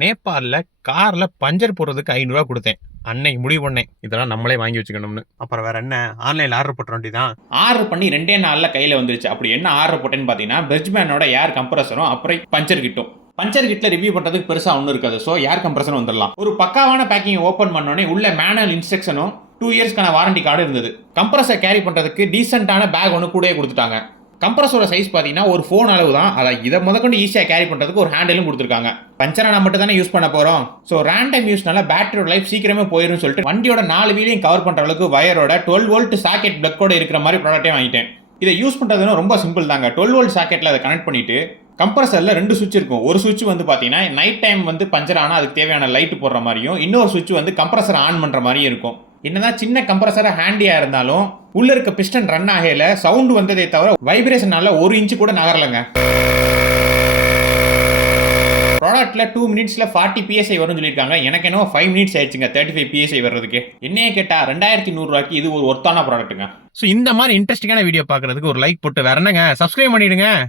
நேபாளில் காரில் பஞ்சர் போடுறதுக்கு 500 ரூபா கொடுத்தேன். அன்னைக்கு முடிவு பண்ணேன், இதெல்லாம் நம்மளே வாங்கி வச்சுக்கணும்னு. அப்புறம் வேற என்ன, ஆன்லைனில் ஆர்டர் போட்ட வேண்டியதான். ஆர்டர் பண்ணி 2 நாளில் கையில் வந்துருச்சு. அப்படி என்ன ஆர்டர் போட்டேன்னு பார்த்தீங்கன்னா, பெர்ஜ்மேனோட ஏர் கம்ப்ரஸரும் அப்புறம் பஞ்சர் கிட்டும். பஞ்சர் கிட்ல ரிவ்யூ பண்றதுக்கு பெருசா ஒன்றும் இருக்காது. ஸோ ஏர் கம்ப்ரஸர் வந்துடலாம். ஒரு பக்காவான பேக்கிங் ஓப்பன் பண்ணோடனே உள்ள மேனுவல் இன்ஸ்ட்ரக்ஷனும் 2 இயர்ஸ்க்கான வாரண்டி கார்டு இருந்தது. கம்ப்ரஸர் கேரி பண்றதுக்கு டீசென்டான பேக் ஒன்று கூட கொடுத்துட்டாங்க. கம்ப்ரஸரோட சைஸ் பார்த்தீங்கன்னா ஒரு ஃபோன் அளவு தான். அதை இதை முதற்கொண்டு ஈஸியாக கேரி பண்ணுறதுக்கு ஒரு ஹேண்டிலும் கொடுத்துருக்காங்க. பஞ்சரானா மட்டும் தானே யூஸ் பண்ண போகிறோம். ஸோ ரேண்டம் யூஸ்னால பேட்டரியோட லைஃப் சீக்கிரமே போயிடும் சொல்லிட்டு வண்டியோட 4 வீலையும் கவர் பண்ணுற அளவுக்கு வயரோட 12 வோல்ட் சாக்கெட் பிளக்கோட இருக்கிற மாதிரி ப்ராடக்டே வாங்கிட்டேன். இதை யூஸ் பண்ணுறதுன்னு ரொம்ப சிம்பிள் தாங்க. 12 வோல்ட் சாக்கெட்டில் அதை கனெக்ட் பண்ணிட்டு கம்ப்ரஸரில் 2 சுவிட்ச் இருக்கும். ஒரு சுவிட்ச் வந்து பார்த்தீங்கன்னா நைட் டைம் வந்து பஞ்சர் ஆனால் அதுக்கு தேவையான லைட் போடுற மாதிரியும், இன்னொரு சுவிட்ச் வந்து கம்ப்ரஸர் ஆன் பண்ணுற மாதிரியும் இருக்கும். என்னதான் சின்ன கம்ப்ரஸராக ஹேண்டியாக இருந்தாலும் உள்ள இருக்க பிஸ்டன் ரன் ஆகையில சவுண்ட் வந்ததே தவிர வைப்ரேஷனால 1 இன்ச்சு கூட நகரலங்க. ப்ராடக்ட்ல 2 மினிட்ஸ்ல 40 PSI வரும்னு சொல்லியிருக்காங்க. எனக்கு என்னவோ 5 மினிட்ஸ் ஆயிடுச்சுங்க 35 PSI வர்றதுக்கு. என்னையே கேட்டா 2100 ரூபாய்க்கு இது ஒரு ஒர்த்தான ப்ராடக்ட்டுங்க. ஸோ இந்த மாதிரி இன்ட்ரெஸ்டிங்கான வீடியோ பார்க்கறதுக்கு ஒரு லைக் போட்டு வேற என்னங்க, சப்ஸ்கிரைப் பண்ணிடுங்க.